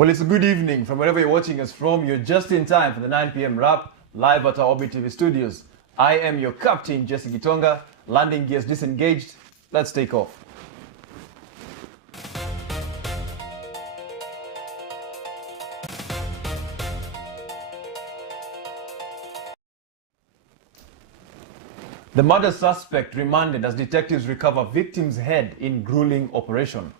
Well, it's a good evening from wherever you're watching us from. You're just in time for the 9 p.m. wrap live at our Orbit TV studios. I am your captain, Jesse Gitonga. Landing gears disengaged. Let's take off. The murder suspect remanded as detectives recover victim's head in grueling operation.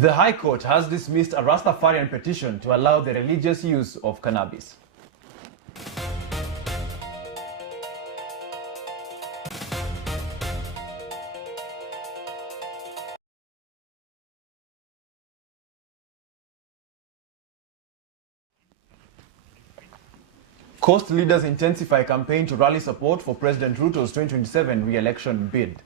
The High Court has dismissed a Rastafarian petition to allow the religious use of cannabis. Coast leaders intensify campaign to rally support for President Ruto's 2027 re-election bid.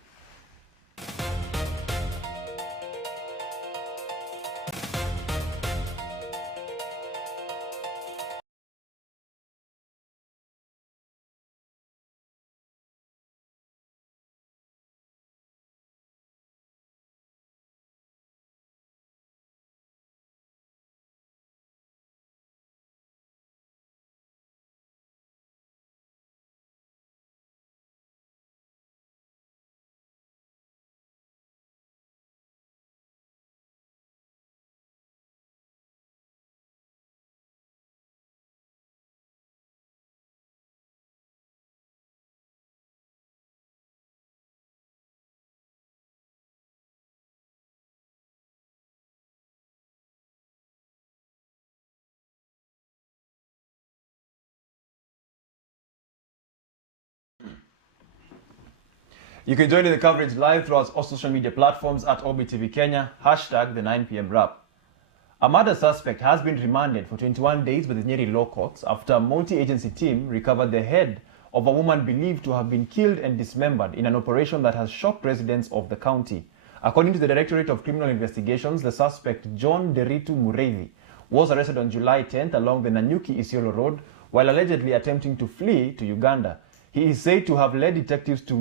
You can join in the coverage live throughout all social media platforms at Orbit TV Kenya, hashtag the 9 p.m. wrap. A murder suspect has been remanded for 21 days by the Nyeri Law Courts after a multi-agency team recovered the head of a woman believed to have been killed and dismembered in an operation that has shocked residents of the county. According to the Directorate of Criminal Investigations, the suspect, John Deritu Mureithi, was arrested on July 10th along the Nanyuki Isiolo Road while allegedly attempting to flee to Uganda. He is said to have led detectives to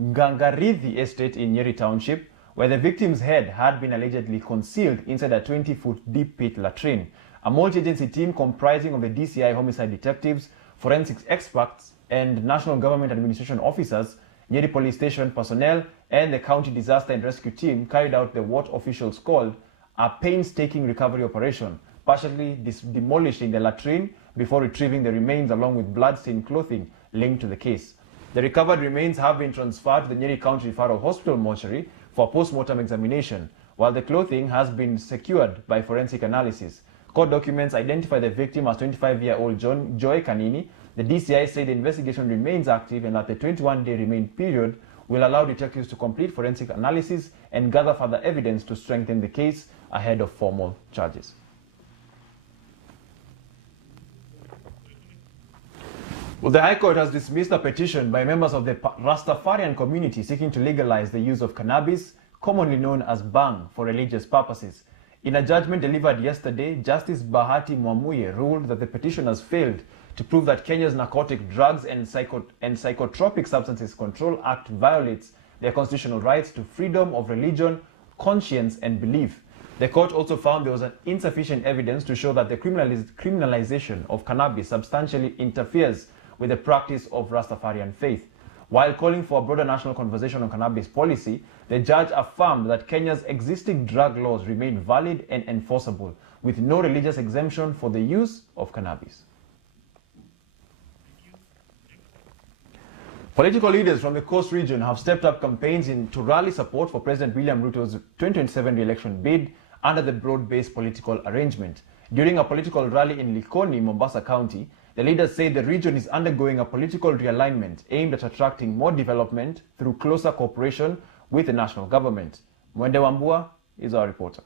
Ngangarithi Estate in Nyeri Township, where the victim's head had been allegedly concealed inside a 20-foot deep pit latrine. A multi-agency team comprising of the DCI homicide detectives, forensics experts, and National Government Administration officers, Nyeri Police Station personnel, and the County Disaster and Rescue Team carried out what officials called a painstaking recovery operation, partially demolishing the latrine before retrieving the remains along with blood-stained clothing linked to the case. The recovered remains have been transferred to the Nyeri County Referral Hospital mortuary for post-mortem examination, while the clothing has been secured by forensic analysis. Court documents identify the victim as 25-year-old Joy Kanini. The DCI said the investigation remains active and that the 21-day remand period will allow detectives to complete forensic analysis and gather further evidence to strengthen the case ahead of formal charges. Well, the High Court has dismissed a petition by members of the Rastafarian community seeking to legalize the use of cannabis, commonly known as bang, for religious purposes. In a judgment delivered yesterday, Justice Bahati Mwamuye ruled that the petitioners failed to prove that Kenya's Narcotic Drugs and Psychotropic Substances Control Act violates their constitutional rights to freedom of religion, conscience, and belief. The court also found there was insufficient evidence to show that the criminalization of cannabis substantially interferes with the practice of Rastafarian faith. While calling for a broader national conversation on cannabis policy, the judge affirmed that Kenya's existing drug laws remain valid and enforceable, with no religious exemption for the use of cannabis. Political leaders from the Coast region have stepped up campaigns to rally support for President William Ruto's 2027 re-election bid under the broad-based political arrangement. During a political rally in Likoni, Mombasa County, the leaders say the region is undergoing a political realignment aimed at attracting more development through closer cooperation with the national government. Mwende Wambua is our reporter.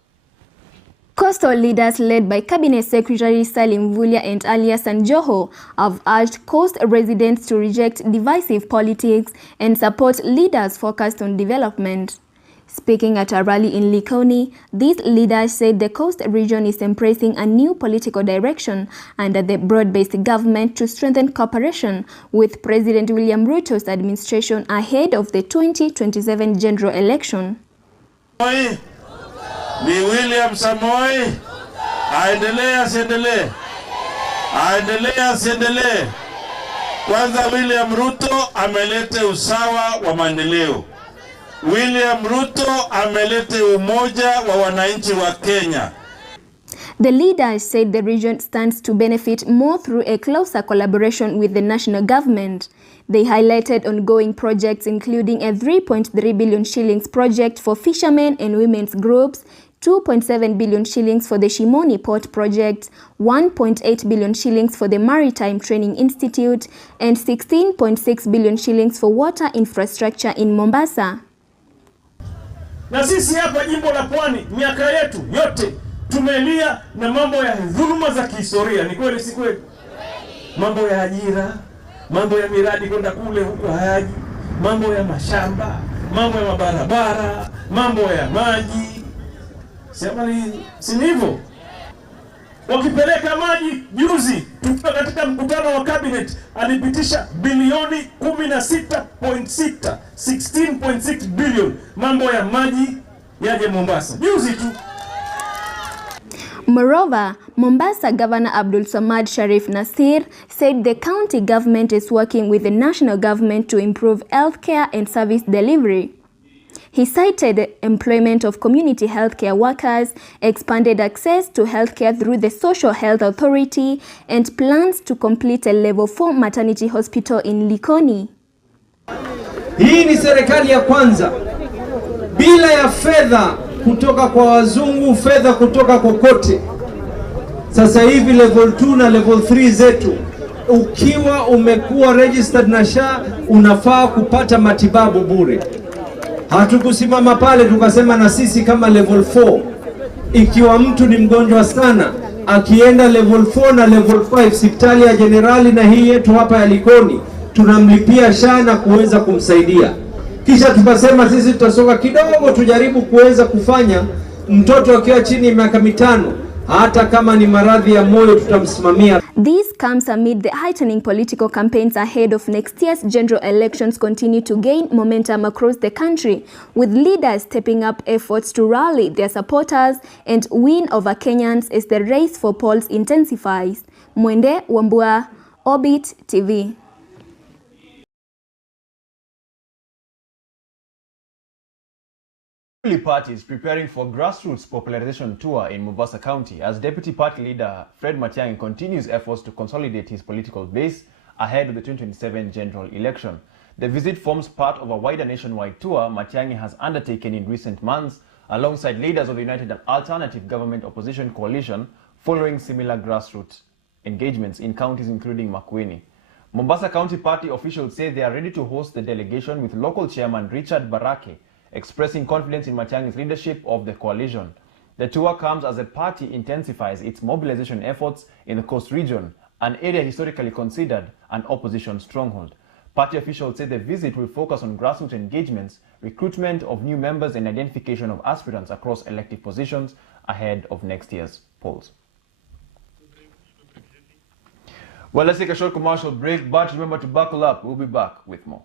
Coastal leaders led by Cabinet Secretary Salim Vulia and Alias Joho have urged coast residents to reject divisive politics and support leaders focused on development. Speaking at a rally in Likoni, these leaders said the coast region is embracing a new political direction under the broad-based government to strengthen cooperation with President William Ruto's administration ahead of the 2027 general election. Ni William Samoei, aendelee asiendelee? Aendelee asiendelee? Kwanza William Ruto amelete usawa wa maendeleo. William Ruto amelete umoja wa wananchi wa Kenya. The leaders said the region stands to benefit more through a closer collaboration with the national government. They highlighted ongoing projects including a 3.3 billion shillings project for fishermen and women's groups, 2.7 billion shillings for the Shimoni Port project, 1.8 billion shillings for the Maritime Training Institute, and 16.6 billion shillings for water infrastructure in Mombasa. Na sisi hapa jimbo la Pwani miaka yetu yote tumelia na mambo ya dhuluma za kihistoria. Ni kweli si kweli? Mambo ya ajira, mambo ya miradi kwenda kule huko hayaji, mambo ya mashamba, mambo ya mabarabara, mambo ya maji. Si hivyo? Wakipeleka maji juzi tukiwa katika mkutano wa cabinet alipitisha bilioni 16.6 16.6 billion mambo ya maji yaje Mombasa juzi tu. Moreover, Mombasa Governor Abdul Samad Sharif Nasir said the county government is working with the national government to improve healthcare and service delivery. He cited the employment of community healthcare workers, expanded access to healthcare through the Social Health Authority, and plans to complete a level 4 maternity hospital in Likoni. Hii ni serikali ya kwanza bila ya fedha kutoka kwa wazungu, fedha kutoka kokote. Sasa hivi level 2 na level 3 zetu, ukiwa umekuwa registered na SHA unafaa kupata matibabu bure. Hatukusimama pale tukasema na sisi kama level 4 ikiwa mtu ni mgonjwa sana akienda level 4 na level 5 hospitali ya Generali na hii yetu hapa ya Likoni tunamlipia SHA na kuweza kumsaidia. Kisha tukasema sisi tutasoka kidogo tujaribu kuweza kufanya mtoto akiwa chini ya miaka 5 hata kama ni maradhi ya moyo tutamsimamia. This comes amid the heightening political campaigns ahead of next year's general elections continue to gain momentum across the country, with leaders stepping up efforts to rally their supporters and win over Kenyans as the race for polls intensifies. Mwende Wambua, Orbit TV. Party is preparing for grassroots popularization tour in Mombasa County as Deputy Party Leader Fred Matiang'i continues efforts to consolidate his political base ahead of the 2027 general election. The visit forms part of a wider nationwide tour Matiang'i has undertaken in recent months alongside leaders of the United Alternative Government Opposition Coalition following similar grassroots engagements in counties including Makueni. Mombasa County Party officials say they are ready to host the delegation, with local chairman Richard Barake expressing confidence in Matiang'i's leadership of the coalition. The tour comes as the party intensifies its mobilization efforts in the coast region, an area historically considered an opposition stronghold. Party officials say the visit will focus on grassroots engagements, recruitment of new members, and identification of aspirants across elective positions ahead of next year's polls. Well, let's take a short commercial break, but remember to buckle up. We'll be back with more.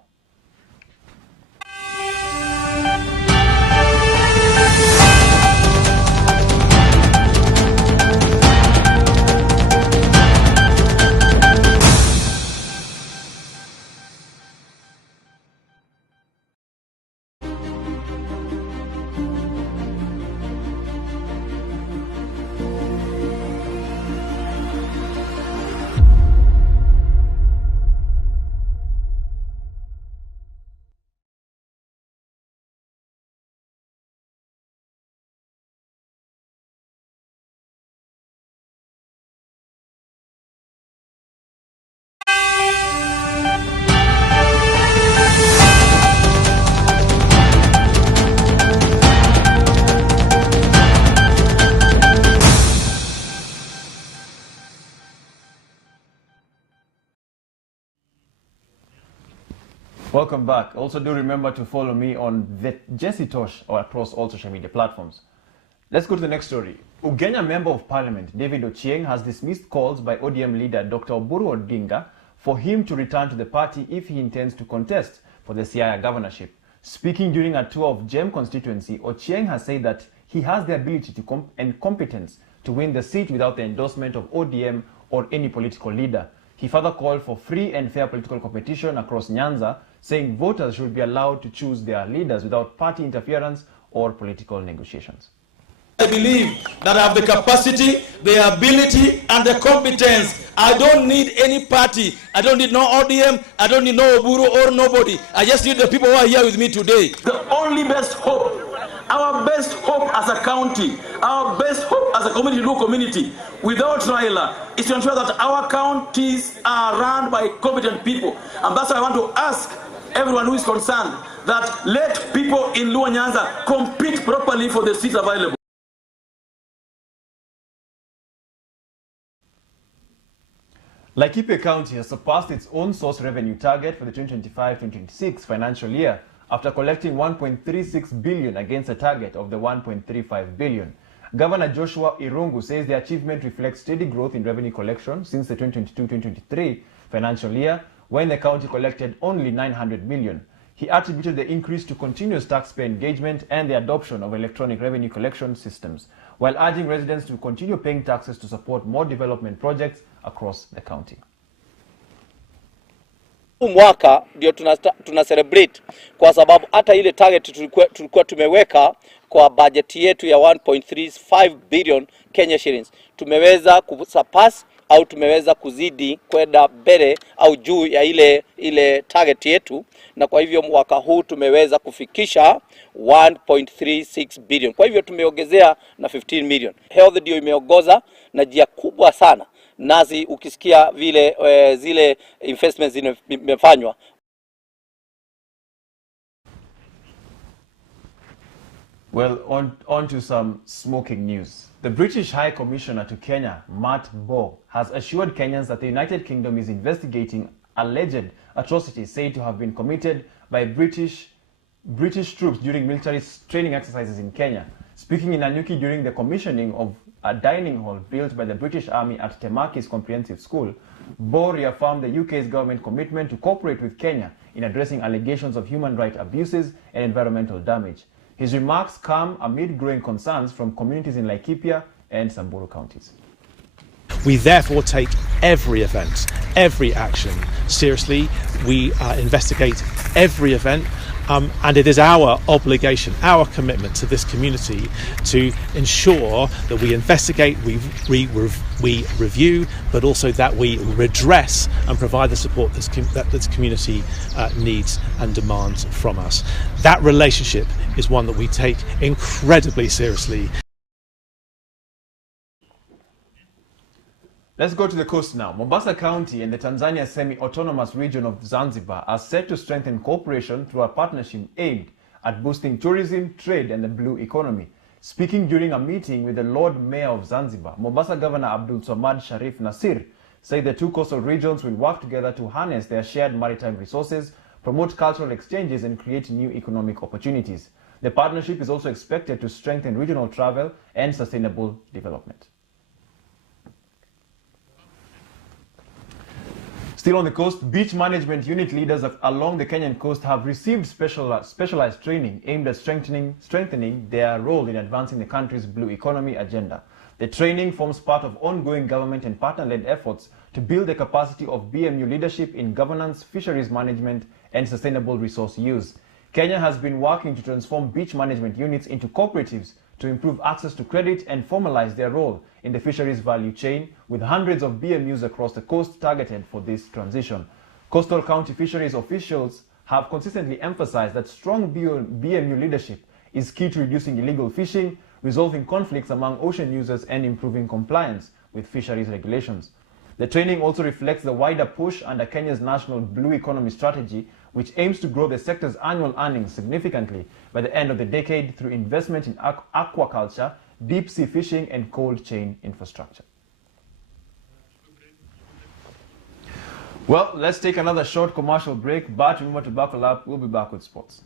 Welcome back. Also, do remember to follow me on the Jesse Tosh or across all social media platforms. Let's go to the next story. Ugenya Member of Parliament David Ochieng has dismissed calls by ODM leader Dr. Oburu Odinga for him to return to the party if he intends to contest for the Siaya governorship. Speaking during a tour of Jem constituency, Ochieng has said that he has the ability and competence to win the seat without the endorsement of ODM or any political leader. He further called for free and fair political competition across Nyanza, saying voters should be allowed to choose their leaders without party interference or political negotiations. I believe that I have the capacity, the ability, and the competence. I don't need any party. I don't need no ODM. I don't need no Oburu or nobody. I just need the people who are here with me today. The only best hope, our best hope as a county, our best hope as a community, without Raila, is to ensure that our counties are run by competent people. And that's why I want to ask everyone who is concerned that let people in Luo Nyanza compete properly for the seats available. Laikipia County has surpassed its own source revenue target for the 2025-2026 financial year after collecting 1.36 billion against a target of the 1.35 billion. Governor Joshua Irungu says the achievement reflects steady growth in revenue collection since the 2022-2023 financial year, when the county collected only 900 million. He attributed the increase to continuous taxpayer engagement and the adoption of electronic revenue collection systems, while urging residents to continue paying taxes to support more development projects across the county. Mwaka ndio tuna celebrate kwa sababu hata ile target tulikuwa tumeweka kwa budget yetu ya 1.35 billion Kenya shillings tumeweza kusurpass au tumeweza kuzidi kwenda mbele au juu ya ile target yetu, na kwa hivyo mwaka huu tumeweza kufikisha 1.36 billion. Kwa hivyo tumeongezea na 15 million. Health ndio imeongoza na jia kubwa sana. Nazi ukisikia vile zile investments zimefanywa. Well, on to some smoking news. The British High Commissioner to Kenya, Matt Bowe, has assured Kenyans that the United Kingdom is investigating alleged atrocities said to have been committed by British troops during military training exercises in Kenya. Speaking in Nanyuki during the commissioning of a dining hall built by the British Army at Temakis Comprehensive School, Bowe reaffirmed the UK's government commitment to cooperate with Kenya in addressing allegations of human rights abuses and environmental damage. His remarks come amid growing concerns from communities in Laikipia and Samburu counties. We therefore take every event, every action seriously. We investigate every event, and it is our obligation, our commitment to this community to ensure that we investigate, we review, but also that we redress and provide the support that this community needs and demands from us. That relationship is one that we take incredibly seriously. Let's go to the coast now. Mombasa County and the Tanzania semi-autonomous region of Zanzibar are set to strengthen cooperation through a partnership aimed at boosting tourism, trade, and the blue economy. Speaking during a meeting with the Lord Mayor of Zanzibar, Mombasa Governor Abdul Samad Sharif Nasir said the two coastal regions will work together to harness their shared maritime resources, promote cultural exchanges, and create new economic opportunities. The partnership is also expected to strengthen regional travel and sustainable development. Still on the coast, beach management unit leaders along the Kenyan coast have received specialized training aimed at strengthening their role in advancing the country's blue economy agenda. The training forms part of ongoing government and partner-led efforts to build the capacity of BMU leadership in governance, fisheries management, and sustainable resource use. Kenya has been working to transform beach management units into cooperatives to improve access to credit and formalize their role in the fisheries value chain, with hundreds of BMUs across the coast targeted for this transition. Coastal county fisheries officials have consistently emphasized that strong BMU leadership is key to reducing illegal fishing, resolving conflicts among ocean users, and improving compliance with fisheries regulations. The training also reflects the wider push under Kenya's National Blue Economy Strategy, which aims to grow the sector's annual earnings significantly by the end of the decade through investment in aquaculture, deep-sea fishing, and cold chain infrastructure. Well, let's take another short commercial break, but remember to buckle up. We'll be back with sports.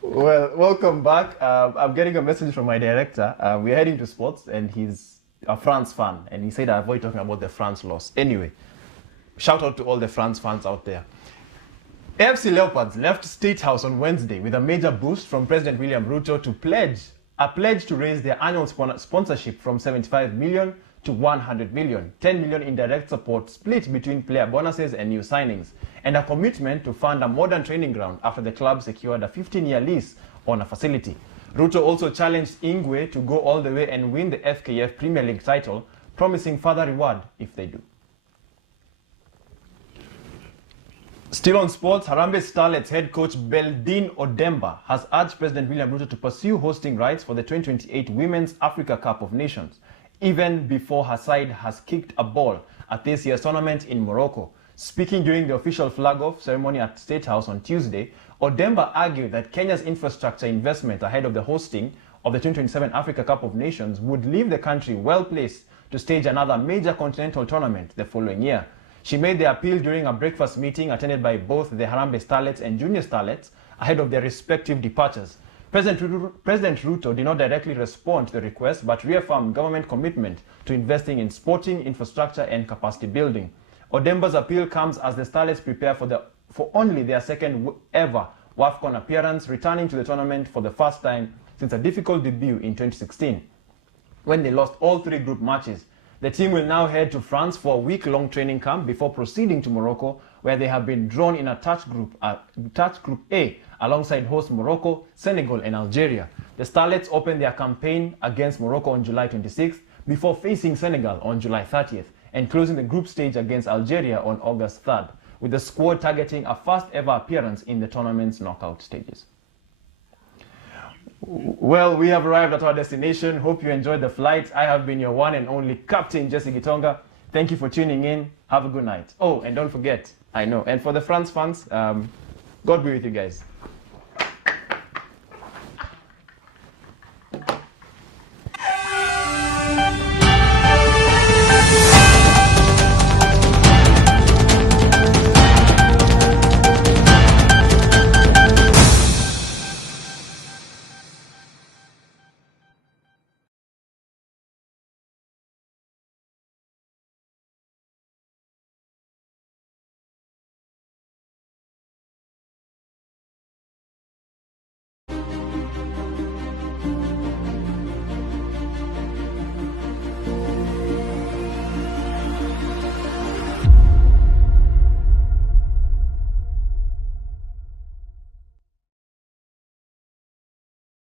Well, welcome back. I'm getting a message from my director. We're heading to sports, and he's a France fan, and he said I avoid talking about the France loss. Anyway, shout out to all the France fans out there. AFC Leopards left State House on Wednesday with a major boost from President William Ruto to pledge to raise their annual sponsorship from 75 million to 100 million, 10 million in direct support split between player bonuses and new signings, and a commitment to fund a modern training ground after the club secured a 15-year lease on a facility. Ruto also challenged Ingwe to go all the way and win the FKF Premier League title, promising further reward if they do. Still on sports, Harambee Starlets head coach Beldine Odemba has urged President William Ruto to pursue hosting rights for the 2028 Women's Africa Cup of Nations, even before her side has kicked a ball at this year's tournament in Morocco. Speaking during the official flag-off ceremony at State House on Tuesday, Odemba argued that Kenya's infrastructure investment ahead of the hosting of the 2027 Africa Cup of Nations would leave the country well-placed to stage another major continental tournament the following year. She made the appeal during a breakfast meeting attended by both the Harambee Starlets and Junior Starlets ahead of their respective departures. President Ruto did not directly respond to the request, but reaffirmed government commitment to investing in sporting infrastructure and capacity building. Odemba's appeal comes as the Starlets prepare for only their second ever WAFCON appearance, returning to the tournament for the first time since a difficult debut in 2016, when they lost all 3 group matches. The team will now head to France for a week-long training camp before proceeding to Morocco, where they have been drawn in a touch group A, alongside host Morocco, Senegal and Algeria. The Starlets opened their campaign against Morocco on July 26th before facing Senegal on July 30th and closing the group stage against Algeria on August 3rd, with the squad targeting a first-ever appearance in the tournament's knockout stages. Well, we have arrived at our destination. Hope you enjoyed the flight. I have been your one and only Captain Jesse Gitonga. Thank you for tuning in. Have a good night. Oh, and don't forget, I know, and for the France fans, God be with you guys.